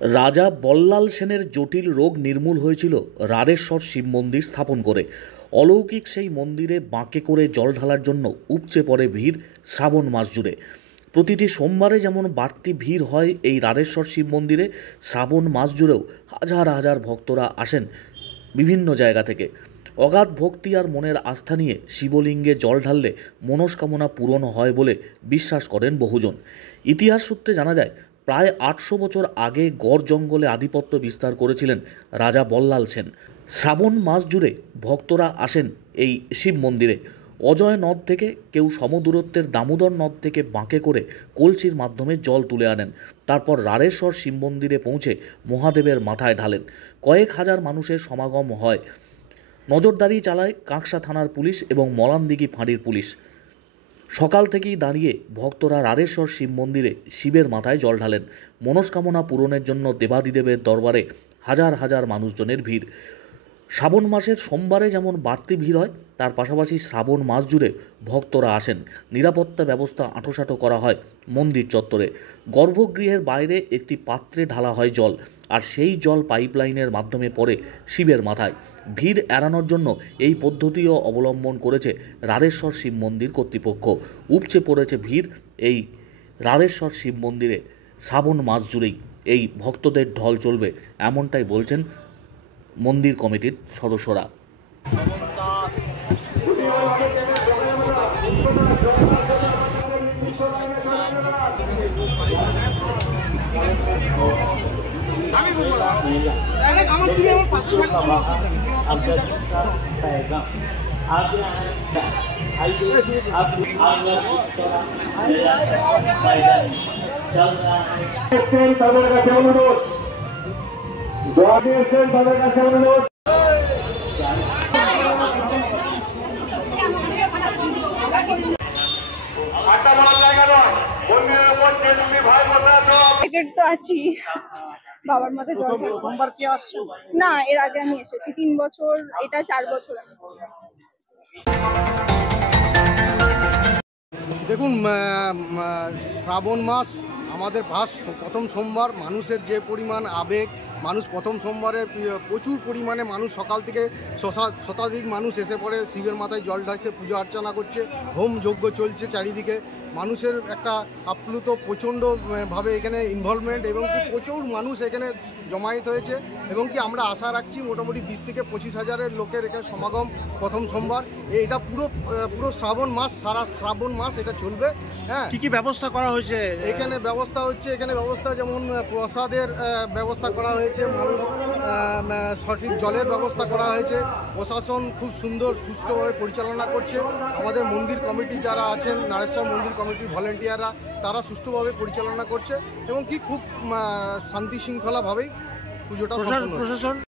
রাজা বল্লাল সেনের জটিল রোগ নির্মূল হয়েছিল রাড়েশ্বর শিব মন্দির স্থাপন করে। অলৌকিক সেই মন্দিরে বাঁকে করে জল ঢালার জন্য উপচে পড়ে ভিড় শ্রাবণ মাস জুড়ে। প্রতিটি সোমবারে যেমন বাড়তি ভিড় হয় এই রাড়েশ্বর শিব মন্দিরে, শ্রাবণ মাস জুড়েও হাজার হাজার ভক্তরা আসেন বিভিন্ন জায়গা থেকে। অগাধ ভক্তি আর মনের আস্থা নিয়ে শিবলিঙ্গে জল ঢাললে মনস্কামনা পূরণ হয় বলে বিশ্বাস করেন বহুজন। ইতিহাস সূত্রে জানা যায়, প্রায় ৮০০ বছর আগে গড় জঙ্গলে আধিপত্য বিস্তার করেছিলেন রাজা বল্লাল সেন। শ্রাবণ মাস জুড়ে ভক্তরা আসেন এই শিব মন্দিরে। অজয় নদ থেকে, কেউ সমদূরত্বের দামোদর নদ থেকে বাঁকে করে কলসির মাধ্যমে জল তুলে আনেন। তারপর রাড়েশ্বর শিব মন্দিরে পৌঁছে মহাদেবের মাথায় ঢালেন। কয়েক হাজার মানুষের সমাগম হয়। নজরদারি চালায় কাঁকসা থানার পুলিশ এবং মলানদিঘি ফাঁড়ির পুলিশ। সকাল থেকেই দাঁড়িয়ে ভক্তরা রাড়েশ্বর শিব মন্দিরে শিবের মাথায় জল ঢালেন। মনস্কামনা পূরণের জন্য দেবাদিদেবের দরবারে হাজার হাজার মানুষজনের ভিড়। শ্রাবণ মাসের সোমবারে যেমন বাড়তি ভিড় হয়, তার পাশাপাশি শ্রাবণ মাস জুড়ে ভক্তরা আসেন। নিরাপত্তা ব্যবস্থা আঁটোসাঁটো করা হয় মন্দির চত্বরে। গর্ভগৃহের বাইরে একটি পাত্রে ঢালা হয় জল, আর সেই জল পাইপলাইনের মাধ্যমে পড়ে শিবের মাথায়। ভিড় এড়ানোর জন্য এই পদ্ধতিও অবলম্বন করেছে রাড়েশ্বর শিব মন্দির কর্তৃপক্ষ। উপচে পড়েছে ভিড় এই রাড়েশ্বর শিব মন্দিরে। শ্রাবণ মাস জুড়েই এই ভক্তদের ঢল চলবে, এমনটাই বলছেন মন্দির কমিটির সদস্যরা। তো আছি বাবার মাথায় জল সোমবার কি আসছে না, এর আগে আমি এসেছি ৩ বছর, এটা ৪ বছর আসছে। দেখুন, শ্রাবণ মাস আমাদের প্রথম সোমবার। মানুষের যে পরিমাণ আবেগ, মানুষ প্রথম সোমবারে প্রচুর পরিমাণে মানুষ সকাল থেকে শতাধিক মানুষ এসে পড়ে শিবের মাথায় জল ঢালতে, পূজা অর্চনা করছে, হোম যজ্ঞ চলছে চারিদিকে। মানুষের একটা আপ্লুত প্রচণ্ডভাবে এখানে ইনভলভমেন্ট, এবং কি প্রচুর মানুষ এখানে জমায়েত হয়েছে, এবং কি আমরা আশা রাখছি মোটামুটি ২০ থেকে ২৫ হাজারের লোকের এখানে সমাগম প্রথম সোমবার। এটা পুরো শ্রাবণ মাস, সারা শ্রাবণ মাস এটা চলবে। হ্যাঁ, কি কি ব্যবস্থা করা হয়েছে এখানে? ব্যবস্থা যেমন প্রসাদের ব্যবস্থা করা হয়েছে, মানুষ সঠিক জলের ব্যবস্থা করা হয়েছে। প্রশাসন খুব সুন্দর সুষ্ঠুভাবে পরিচালনা করছে। আমাদের মন্দির কমিটি যারা আছেন, নারেশ্বর মন্দির কমিটির ভলেন্টিয়াররা, তারা সুষ্ঠুভাবে পরিচালনা করছে, এবং কি খুব শান্তি শৃঙ্খলাভাবেই পুজোটা সম্পন্ন।